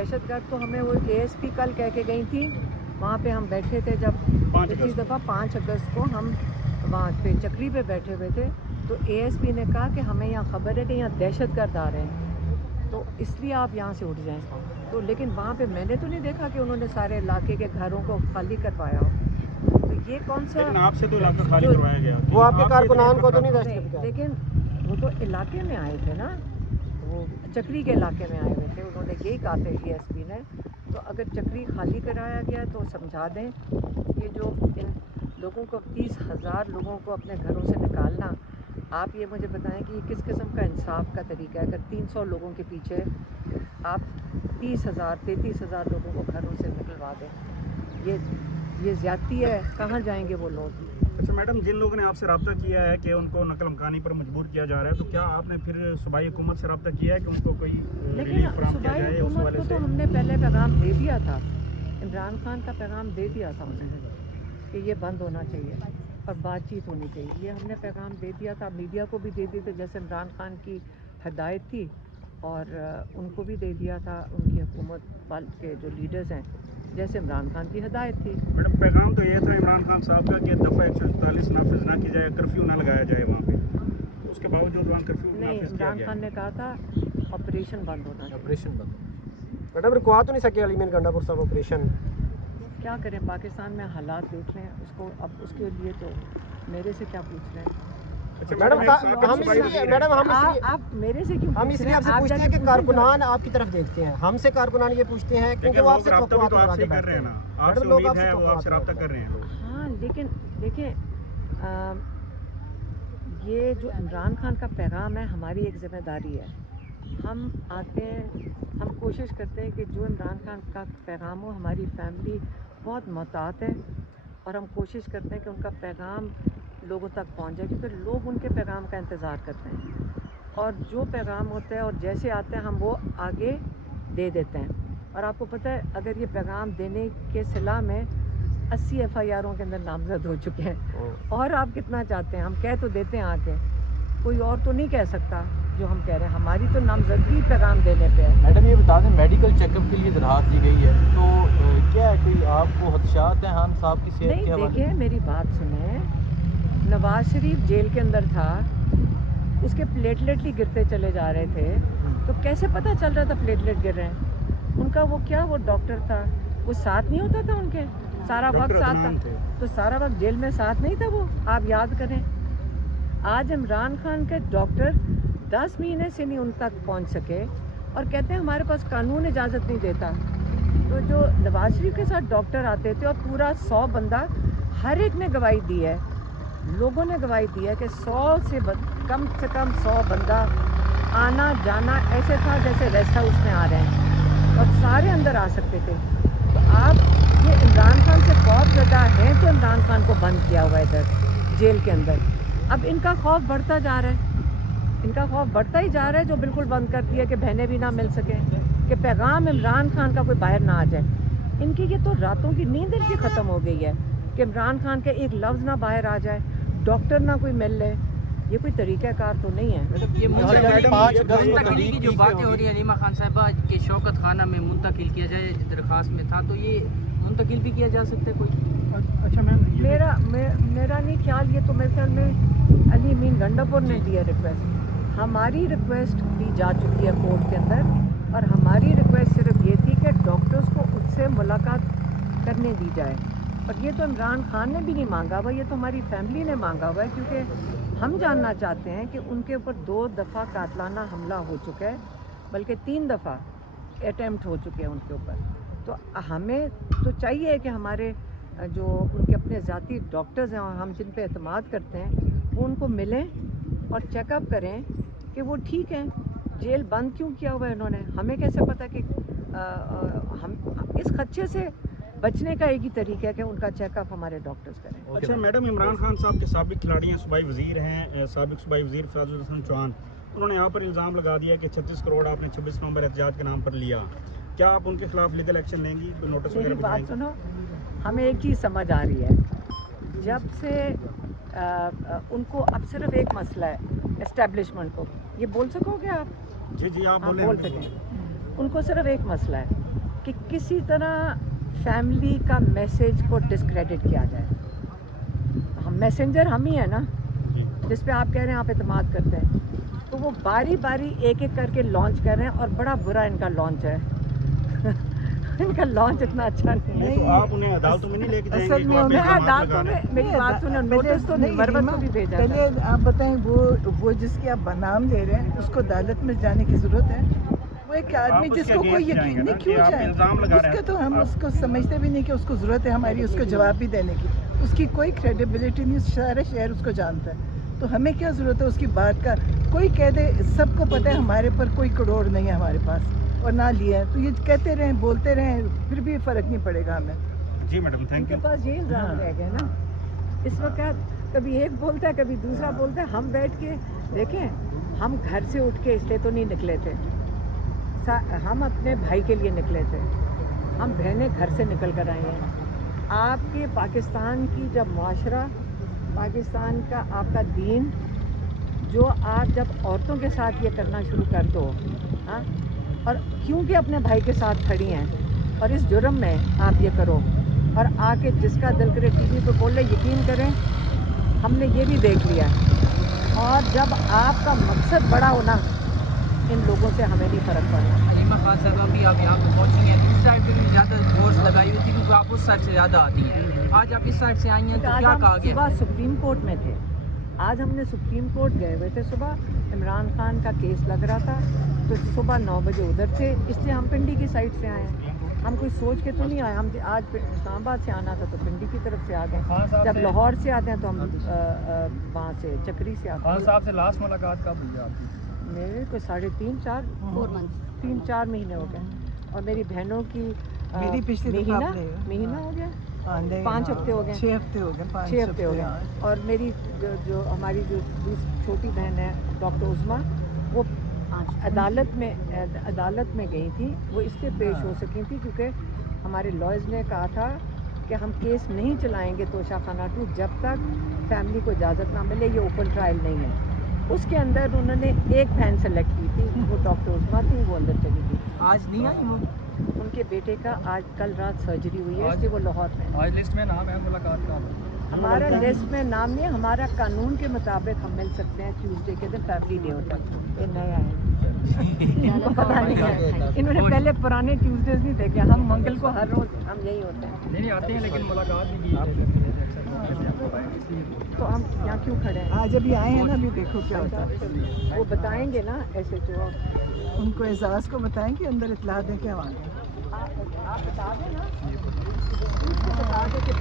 दहशत गर्द तो हमें वो ASP कल कह के गई थी, वहाँ पे हम बैठे थे जब पिछली दफ़ा 5 अगस्त को हम वहाँ पे चक्री पे बैठे हुए थे, तो ASP ने कहा कि हमें यहाँ खबर है कि यहाँ दहशत गर्द आ रहे हैं, तो इसलिए आप यहाँ से उठ जाएं। तो लेकिन वहाँ पे मैंने तो नहीं देखा कि उन्होंने सारे इलाके के घरों को खाली करवाया हो। तो ये कौन सा, लेकिन आपसे तो इलाका खाली करवाया गया, वो आपके कारकुनान को तो नहीं दहशत गर्द, लेकिन वो तो इलाके में आए थे ना, वो चक्री के इलाके में आए हुए थे, उन्होंने यही कहा था ASP ने। तो अगर चक्री खाली कराया गया तो समझा दें, ये जो इन लोगों को 30,000 लोगों को अपने घरों से निकालना, आप ये मुझे बताएं कि ये किस किस्म का इंसाफ का तरीका है। अगर 300 लोगों के पीछे आप 30,000 33,000 लोगों को घरों से निकलवा दें, ये ज़्यादती है। कहाँ जाएंगे वो लोग? अच्छा मैडम, जिन लोगों ने आपसे रब्ता किया है कि उनको नकल मकानी पर मजबूर किया जा रहा है, तो क्या आपने फिर सूबाई हुकूमत से रब्ता किया है कि उनको कोई लेकिन फराहम किया सूबाई जाए उस हुकूमत वाले को से? तो हमने पहले पैगाम दे दिया था, इमरान खान का पैगाम दे दिया था उन्होंने कि ये बंद होना चाहिए और बातचीत होनी चाहिए, ये हमने पैगाम दे दिया था। मीडिया को भी दे दिए थे, जैसे इमरान खान की हदायत थी, और उनको भी दे दिया था, उनकी हुकूमत के जो लीडर्स हैं जैसे इमरान खान की हदायत थी। मैडम पैगाम तो ये था इमरान खान साहब का कि दफ़ा 144 नाफिज ना की जाए, कर्फ्यू ना लगाया जाए वहाँ पे, उसके बावजूद वहाँ कर्फ्यू नहीं, नाफिज किया इमरान गया। खान ने कहा था ऑपरेशन बंद होना चाहिए। ऑपरेशन बंद। मैडम रुकवा तो नहीं सके अलीमीन गंडापुर साहब ऑपरेशन? क्या करें, पाकिस्तान में हालात देख लें उसको, अब उसके लिए तो मेरे से क्या पूछ रहे हैं? अच्छा मैडम हम मेरे से क्यों हम इसलिए आपसे पूछते हैं कि कारकुनान आपकी तरफ देखते हैं, हमसे कारकुनान ये पूछते हैं क्योंकि वो आपसे तो आपसे कर रहे हैं ना, आपसे लोग उम्मीद है वो आपसे रब्ता कर रहे हैं लोग। हाँ, लेकिन देखें, ये जो इमरान खान का पैगाम है, हमारी एक ज़िम्मेदारी है। हम आते हैं, हम कोशिश करते हैं कि जो इमरान खान का पैगाम हो, हमारी फैमिली बहुत मोहतात है और हम कोशिश करते हैं कि उनका पैगाम लोगों तक पहुंच जाए, क्योंकि लोग उनके पैगाम का इंतज़ार करते हैं, और जो पैगाम होता है और जैसे आते हैं हम वो आगे दे देते हैं। और आपको पता है, अगर ये पैगाम देने के सिला में 80 FIRों के अंदर नामजद हो चुके हैं, और आप कितना चाहते हैं, हम कह तो देते हैं आके, कोई और तो नहीं कह सकता जो हम कह रहे हैं, हमारी तो नामजदगी पैगाम देने पे है। मैडम ये बता दें, मेडिकल चेकअप के लिए दरखास्त दी गई है, तो क्या है, कोई आपको खदशात हैं खान साहब की सेहत के हवाले? देखिए मेरी बात सुने, नवाज शरीफ जेल के अंदर था, उसके प्लेटलेट ही गिरते चले जा रहे थे, तो कैसे पता चल रहा था प्लेटलेट गिर रहे हैं? उनका वो क्या, वो डॉक्टर था, वो साथ नहीं होता था उनके, सारा वक्त साथ था, तो सारा वक्त जेल में साथ नहीं था वो, आप याद करें। आज इमरान खान के डॉक्टर 10 महीने से नहीं उन तक पहुंच सके और कहते हैं हमारे पास कानून इजाज़त नहीं देता। तो जो नवाज शरीफ के साथ डॉक्टर आते थे और पूरा 100 बंदा, हर एक ने गवाही दी है, लोगों ने गवाही दी है कि 100 से कम 100 बंदा आना जाना ऐसे था जैसे रेस्ट हाउस में आ रहे हैं, और सारे अंदर आ सकते थे। तो आप ये इमरान खान से खौफ ज़दा हैं तो इमरान खान को बंद किया हुआ है इधर जेल के अंदर। अब इनका खौफ बढ़ता जा रहा है, इनका खौफ बढ़ता ही जा रहा है, जो बिल्कुल बंद कर दिया कि बहनें भी ना मिल सकें, कि पैगाम इमरान खान का कोई बाहर ना आ जाए। इनकी ये तो रातों की नींद इनकी ख़त्म हो गई है कि इमरान खान के एक लफ्ज़ ना बाहर आ जाए, डॉक्टर ना कोई मिल ले, ये कोई तरीक़ाकार तो नहीं है। ये मुंतकिली की जो बातें हो रही है अलीमा खान साहबा के शौकत खाना में मुंतकिल किया जाए दरख्वास्त में था, तो ये मुंतकिल भी किया जा सकता है कोई? अच्छा मैम, मेरा नहीं ख्याल, ये तो मेरे ख्याल में अली मीन गंडापुर ने दिया रिक्वेस्ट। हमारी रिक्वेस्ट भी जा चुकी है कोर्ट के अंदर, और हमारी रिक्वेस्ट सिर्फ ये थी कि डॉक्टर्स को उससे मुलाकात करने दी जाए, और ये तो इमरान खान ने भी नहीं मांगा हुआ, ये तो हमारी फैमिली ने मांगा हुआ है, क्योंकि हम जानना चाहते हैं कि उनके ऊपर 2 दफ़ा कातलाना हमला हो चुका है, बल्कि 3 दफ़ा अटैम्प्ट हो चुके हैं उनके ऊपर। तो हमें तो चाहिए कि हमारे जो उनके अपने ज़ाती डॉक्टर्स हैं, हम जिन पे एतमाद करते हैं, वो उनको मिलें और चेकअप करें कि वो ठीक हैं। जेल बंद क्यों किया हुआ है इन्होंने, हमें कैसे पता कि हम इस खदशे से बचने का एक ही तरीका है कि उनका चेकअप हमारे डॉक्टर्स करें। अच्छा मैडम, इमरान खान साहब के साबिक खिलाड़ी हैं, सूबाई वज़ीर हैं, साबिक सूबाई वज़ीर फाजुल हसन चौहान, उन्होंने यहाँ पर इल्ज़ाम लगा दिया कि 36 करोड़ आपने 26 नवंबर एहतजाज के नाम पर लिया। क्या आप उनके खिलाफ लीगल एक्शन लेंगी, नोटिस मेरी वगैरह? बात सुनो, हमें एक चीज़ समझ आ रही है, जब से उनको अब सिर्फ एक मसला है एस्टेब्लिशमेंट को, ये बोल सकोगे आप? जी आप बोल सकें, उनको सिर्फ एक मसला है कि किसी तरह फैमिली का मैसेज को डिस्क्रेडिट किया जाए। हम मैसेंजर हम ही है ना, जी जिस पे आप कह रहे हैं आप इत्मीनाद करते हैं, तो वो बारी बारी एक एक करके लॉन्च कर रहे हैं और बड़ा बुरा इनका लॉन्च है इनका लॉन्च इतना अच्छा नहीं है। तो आप उन्हें अदालतों में नहीं लेके जाएंगे असल कि में आप उन्हें इल्जामात लगा अदालतों रहे हैं? में मेरी बात सुनो, नोटिस तो नहीं, मरवत को भी भेजा था। पहले आप बताएं, वो जिसके आप नाम ले रहे हैं उसको अदालत में जाने की जरूरत है? वो एक आदमी आप उसके जिसको कोई against यकीन जाएंगे नहीं, ना क्यों कि आप जाए? इल्जाम लगा रहे हैं। उसका तो हम उसको समझते भी नहीं कि उसको जरूरत है हमारी उसको जवाब भी देने की। उसकी कोई क्रेडिबिलिटी नहीं, सारे शहर उसको जानता है, तो हमें क्या जरूरत है उसकी बात का? कोई कह दे, सबको पता है हमारे पर कोई करोड़ नहीं है हमारे पास और ना लिया है, तो ये कहते रहें बोलते रहें, फिर भी फर्क नहीं पड़ेगा हमें। जी मैडम, थैंक उनके यू। पास ये इल्जाम रह गए ना इस वक्त, कभी एक बोलता है कभी दूसरा बोलता है। हम बैठ के देखें, हम घर से उठ के इसलिए तो नहीं निकले थे, हम अपने भाई के लिए निकले थे, हम बहनें घर से निकल कर आई हैं। आपके पाकिस्तान की जब मुआशरा, पाकिस्तान का आपका दीन, जो आप जब औरतों के साथ ये करना शुरू कर दो, हाँ, और क्योंकि अपने भाई के साथ खड़ी हैं और इस जुर्म में आप ये करो और आके जिसका दिल करे टीवी पे बोल ले, यकीन करें हमने ये भी देख लिया है। और जब आपका मकसद बड़ा होना, इन लोगों से हमें नहीं फ़र्क पड़ना। अलीमा खान साहब अभी आप यहाँ पे पहुँची हैं, इस साइड पे भी ज़्यादा फोर्स लगाई हुई थी क्योंकि आप उस साइड से ज़्यादा आती हैं। आज आप इस साइड से आई हैं तो आज क्या हम कहा गया? सुबह सुप्रीम कोर्ट में थे, आज हमने सुप्रीम कोर्ट गए हुए थे सुबह, इमरान खान का केस लग रहा था, तो सुबह 9 बजे उधर थे, इसलिए हम पिंडी की साइड से आए हैं। हम कोई सोच के तो नहीं आए, हम आज इस्लामाबाद से आना था तो पिंडी की तरफ से आ गए। जब लाहौर से आते हैं तो हम वहाँ से चक्री से आते हैं। खान साहब से लास्ट मुलाकात कब हुई आपकी? मेरे को 3-4 महीने हो गए, और मेरी बहनों की मेरी पिछली दफा महीना आपने- महीना हो गया, हाँ, नहीं, 5 हाँ, हफ्ते हो गए, 6 हफ्ते हो गए, 6 हफ्ते हो हाँ। गए। और मेरी जो हमारी जो छोटी बहन है डॉक्टर उस्मा, वो अदालत में गई थी, वो इसलिए पेश हो सकी थी क्योंकि हमारे लॉयर्स ने कहा था कि हम केस नहीं चलाएंगे तोशा खाना 2 जब तक फैमिली को इजाज़त ना मिले, ये ओपन ट्रायल नहीं है। उसके अंदर उन्होंने एक बहन सेलेक्ट की थी, वो डॉक्टर उस्मा थी, वो अंदर चली गई। आज नहीं आई वो? उनके बेटे का आज कल रात सर्जरी हुई है, इसलिए वो लाहौर में। आज लिस्ट में नाम है, मुलाकात का हमारा लिस्ट में नाम नहीं है, हमारा कानून के मुताबिक हम मिल सकते हैं ट्यूसडे के दिन, फैमिली डे होता है। ये नया है इनको पता नहीं है, इन्होंने पहले पुराने ट्यूसडेज नहीं देखे, हम मंगल को हर रोज हम यही होते हैं। नहीं आते हैं, लेकिन मुलाकात नहीं की। तो हम यहाँ क्यों खड़े हैं? आज अभी आए हैं ना, अभी देखो क्या होता है। वो बताएंगे ना ऐसे जो उनको एजाज को बताएं कि अंदर इतला दें क्या वहाँ आप बता दो ना, बता दो कि